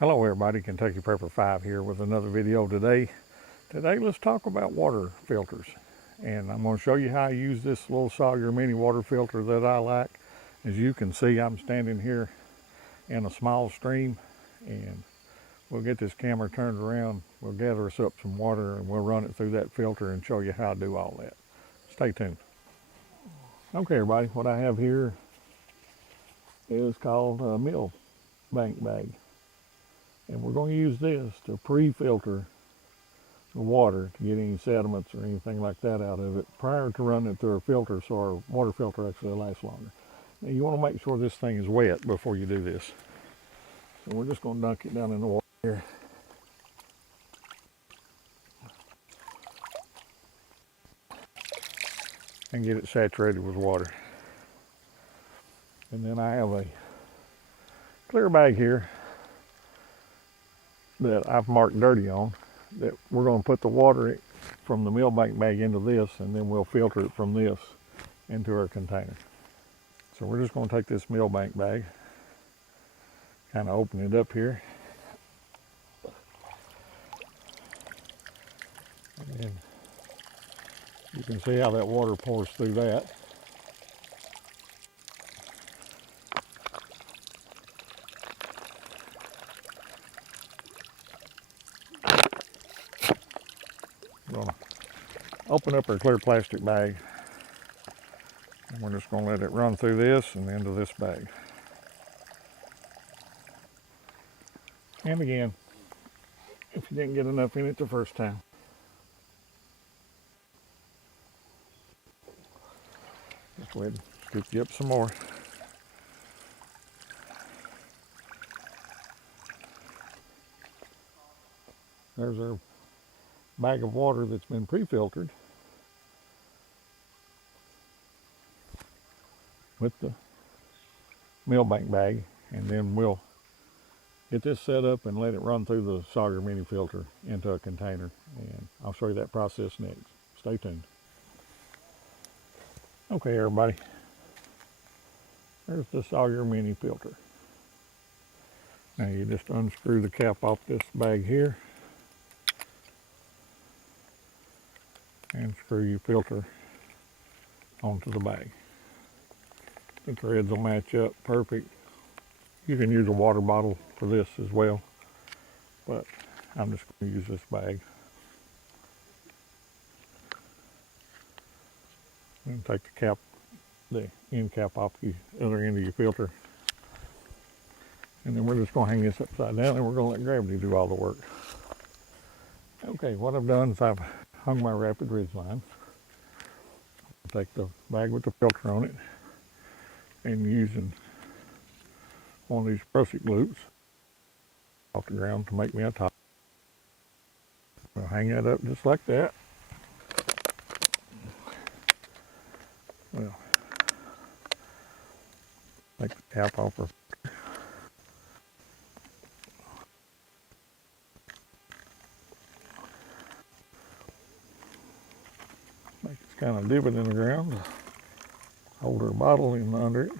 Hello everybody, Kentucky Prepper 5 here with another video today. Today let's talk about water filters. And I'm going to show you how I use this little Sawyer mini water filter that I like. As you can see, I'm standing here in a small stream, and we'll get this camera turned around. We'll gather us up some water and we'll run it through that filter and show you how to do all that. Stay tuned. Okay everybody, what I have here is called a mill bank bag. And we're going to use this to pre-filter the water to get any sediments or anything like that out of it prior to running it through our filter, so our water filter actually lasts longer. Now you want to make sure this thing is wet before you do this. So we're just going to dunk it down in the water here. And get it saturated with water. And then I have a clear bag here that I've marked dirty on, that we're going to put the water from the millbank bag into this, and then we'll filter it from this into our container. So we're just going to take this millbank bag, kind of open it up here, and you can see how that water pours through that. We're going to open up our clear plastic bag, and we're just going to let it run through this and into this bag. And again, if you didn't get enough in it the first time, just go ahead and scoop you up some more. There's our bag of water that's been pre-filtered with the millbank bag, and then we'll get this set up and let it run through the Sawyer mini filter into a container, and I'll show you that process next. Stay tuned. Okay everybody, there's the Sawyer mini filter. Now you just unscrew the cap off this bag here and screw your filter onto the bag. The threads will match up perfect. You can use a water bottle for this as well, but I'm just going to use this bag. And take the cap, the end cap off the other end of your filter. And then we're just going to hang this upside down, and we're going to let gravity do all the work. Okay, what I've done is I've hung my rapid ridge line. Take the bag with the filter on it, and using one of these russet loops off the ground to make me a top. We'll hang that up just like that. Well, take the cap off her. Make this kind of divot in the ground. Hold her bottle in under it.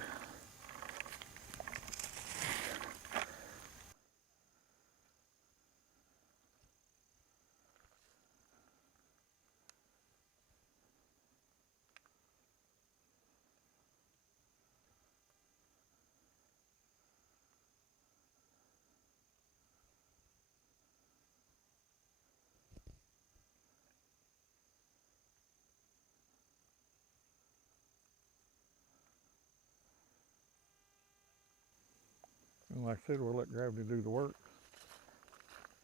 And like I said, we'll let gravity do the work.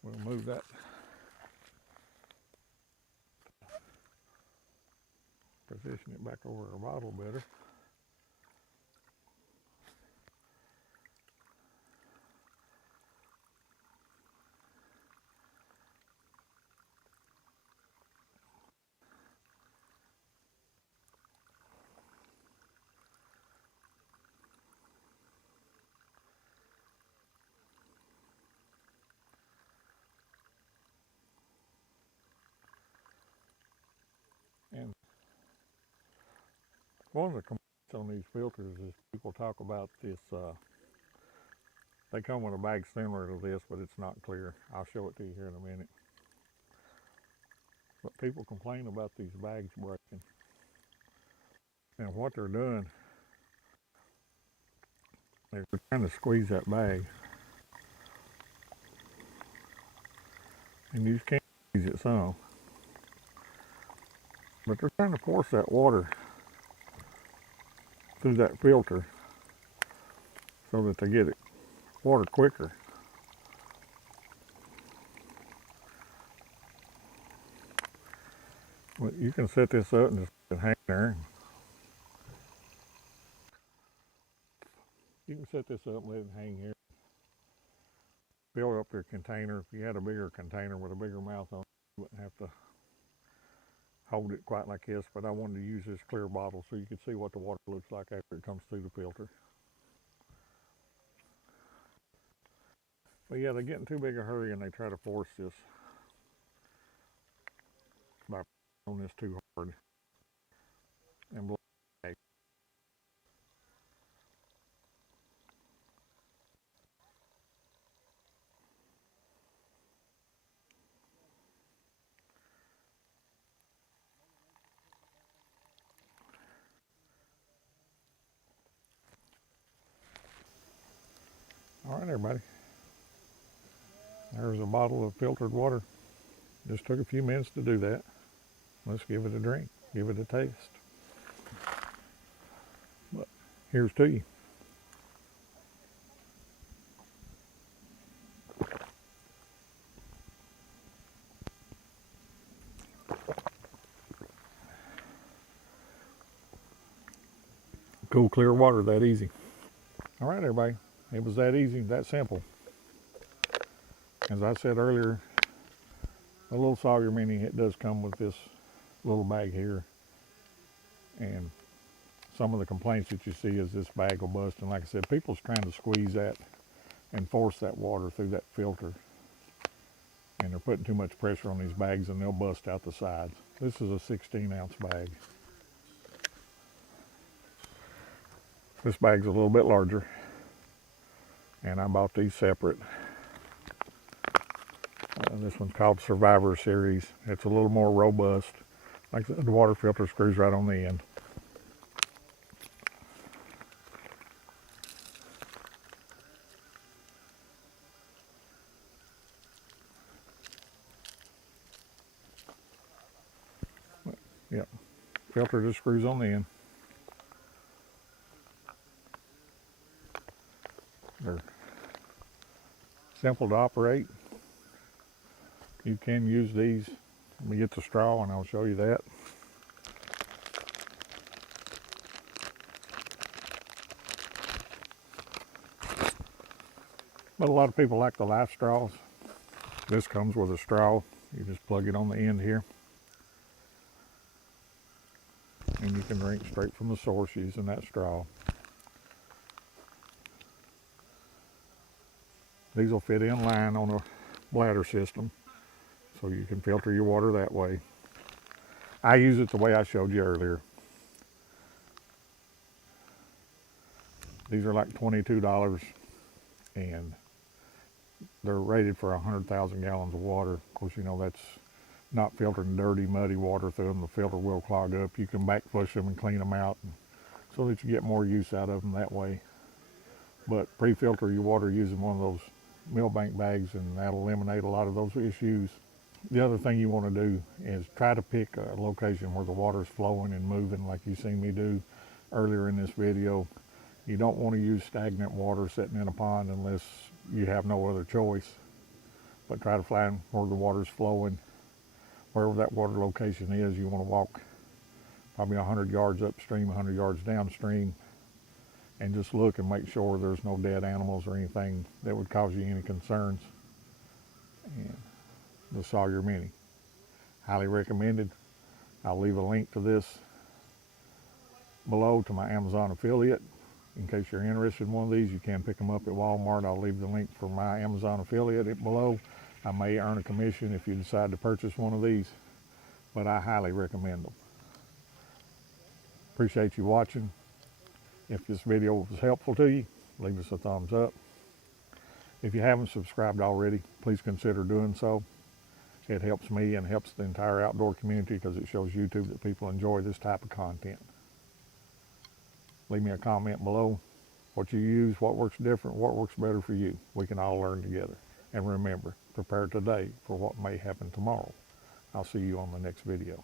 We'll move that position it back over our bottle better. And one of the complaints on these filters is people talk about this They come with a bag similar to this, but it's not clear. I'll show it to you here in a minute. But people complain about these bags breaking. And what they're doing is they're trying to squeeze that bag. And you can squeeze it some. But they're trying to force that water through that filter so that they get it water quicker. But you can set this up and just hang there. You can set this up and let it hang here. Fill up your container. If you had a bigger container with a bigger mouth on it, you wouldn't have to hold it quite like this, but I wanted to use this clear bottle so you could see what the water looks like after it comes through the filter. But yeah, they get in too big a hurry and they try to force this by on this too hard and blow the bag. All right, everybody. There's a bottle of filtered water. Just took a few minutes to do that. Let's give it a drink, give it a taste. But here's to you. Cool, clear water, that easy. All right, everybody. It was that easy, that simple. As I said earlier, a little Sawyer Mini, it does come with this little bag here. And some of the complaints that you see is this bag will bust. And like I said, people's trying to squeeze that and force that water through that filter. And they're putting too much pressure on these bags and they'll bust out the sides. This is a 16-ounce bag. This bag's a little bit larger. And I bought these separate. This one's called Survivor Series. It's a little more robust. Like I said, the water filter screws right on the end. Yep, filter just screws on the end. They're simple to operate. You can use these. Let me get the straw and I'll show you that. But a lot of people like the life straws. This comes with a straw. You just plug it on the end here. And you can drink straight from the source using that straw. These will fit in line on a bladder system, so you can filter your water that way. I use it the way I showed you earlier. These are like $22 and they're rated for 100,000 gallons of water. Of course, you know that's not filtering dirty, muddy water through them. The filter will clog up. You can back flush them and clean them out so that you get more use out of them that way. But pre-filter your water using one of those Millbank bags and that'll eliminate a lot of those issues. The other thing you want to do is try to pick a location where the water is flowing and moving like you seen me do earlier in this video. You don't want to use stagnant water sitting in a pond unless you have no other choice. But try to find where the water's flowing. Wherever that water location is, you want to walk probably 100 yards upstream, 100 yards downstream, and just look and make sure there's no dead animals or anything that would cause you any concerns. And the Sawyer Mini, highly recommended. I'll leave a link to this below to my Amazon affiliate. In case you're interested in one of these, you can pick them up at Walmart. I'll leave the link for my Amazon affiliate below. I may earn a commission if you decide to purchase one of these, but I highly recommend them. Appreciate you watching. If this video was helpful to you, leave us a thumbs up. If you haven't subscribed already, please consider doing so. It helps me and helps the entire outdoor community because it shows YouTube that people enjoy this type of content. Leave me a comment below what you use, what works different, what works better for you. We can all learn together. And remember, prepare today for what may happen tomorrow. I'll see you on the next video.